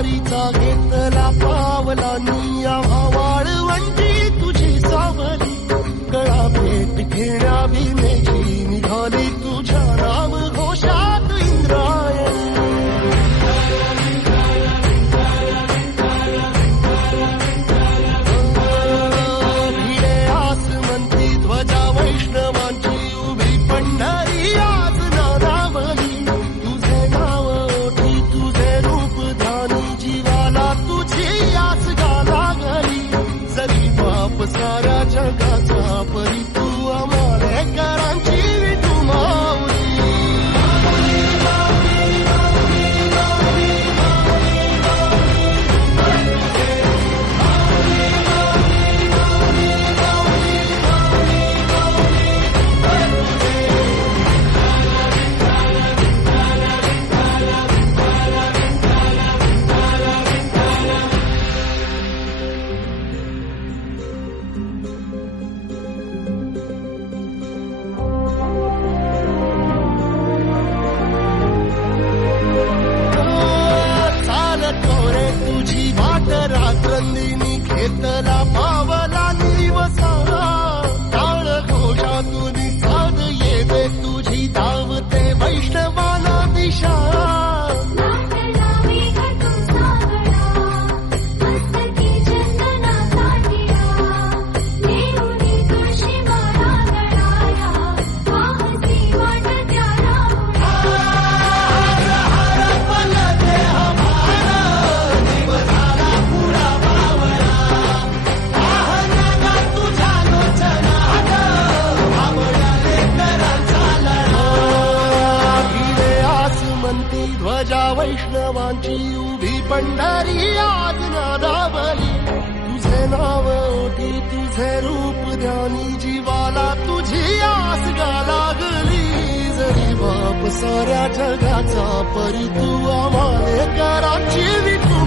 वारीचा घेतला पावलांनी आम्हा वाळवंटी तुझी सावली कळा भेट घेण्या भीमेची निघाली तुझ्या नाम घोषात इंद्रायणी भिडे आसमंती ध्वजा वैष्णवांची उभी पंढरी आज नादावली तुझे नाव ओठी तुझे रूप ध्यानी जीवाला तुझी आस गाला गली जरी बाप साऱ्या जगाचा परी तू आमालेकरांची विठू माऊली तुझी वाट रात्रंदिनी घेतला पावला निवसा टाळ घोषातून साध येते तुझी धावते वैष्णवाला दिशा ध्वजा वैष्णवांची उभी पंढरी आज नादावली तुझे नाव ओठी तुझे रूप ध्यानी जीवाला तुझी आस गा लागली जरी बाप साऱ्या जगाचा परी तू आम्हालेकरांची विठू